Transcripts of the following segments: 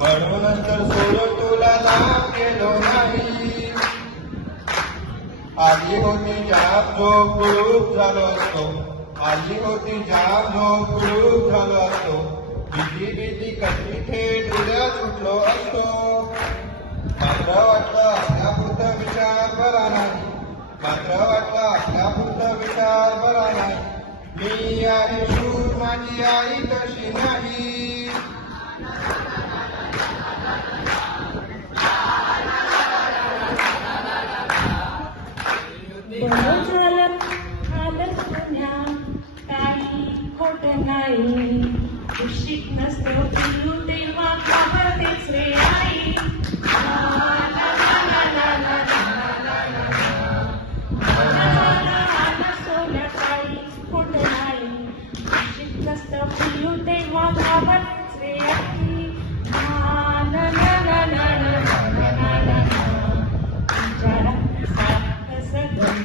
म्हणूनच तर सोडून तुला लाभ गेलो नाही. आली होती जाम झोप गुळूप झालो असतो. आली होती जाम झोप गुळूप झालो असतो. भीती भीती कशी थेट उद्याच उठलो असतो. मात्र वाटलं आपल्यापुरतं विचार बरा नाही. मात्र वाटलं आपल्यापुरतं विचार बरा नाही. मी आहे शूर, माझी आई तशी नाही. बरं झालं आलं सोन्या, काही खोट नाही. खुशीत नसतो पिल्लू तेव्हा घाबरतेच रे आई. आलं सोन्या, काही खोट नाही. खुशीत नसतं पिल्लू तेव्हा घाबरतेच रे आई.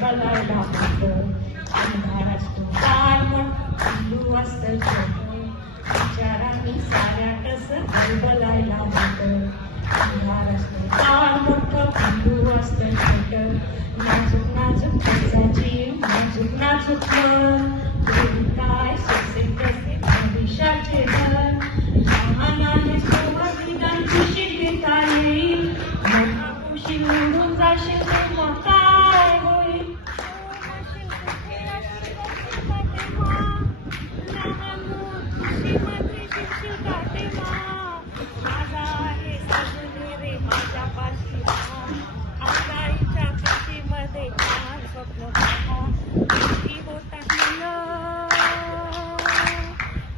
बलायला असतं विचारांनी साऱ्या कसं बलायला मोठं पिल्लू असतं छोटं. नाजूक नाजूक केसाची नाजूक नाजूक काय सोसे कसे भविष्याचे घर. लहान आहे सोबत निदान खुशीत घेता येईल. मोठा खुशी उडून जाशील तेव्हा काय होईल. माझा आहे सजनी रे माझ्या पाशीला. आईच्या कशीमध्ये छान स्वप्न पहा. सुखी होतात मुलं,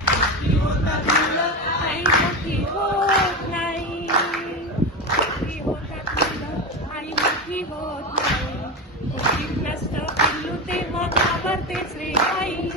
सुखी होतात मुलं, आई मोठी होत नाही. सुखी होतात मुलं, आई मोठी होत नाही. खुशीत नसतं पिल्लू तेव्हा घाबरतेच रे आई.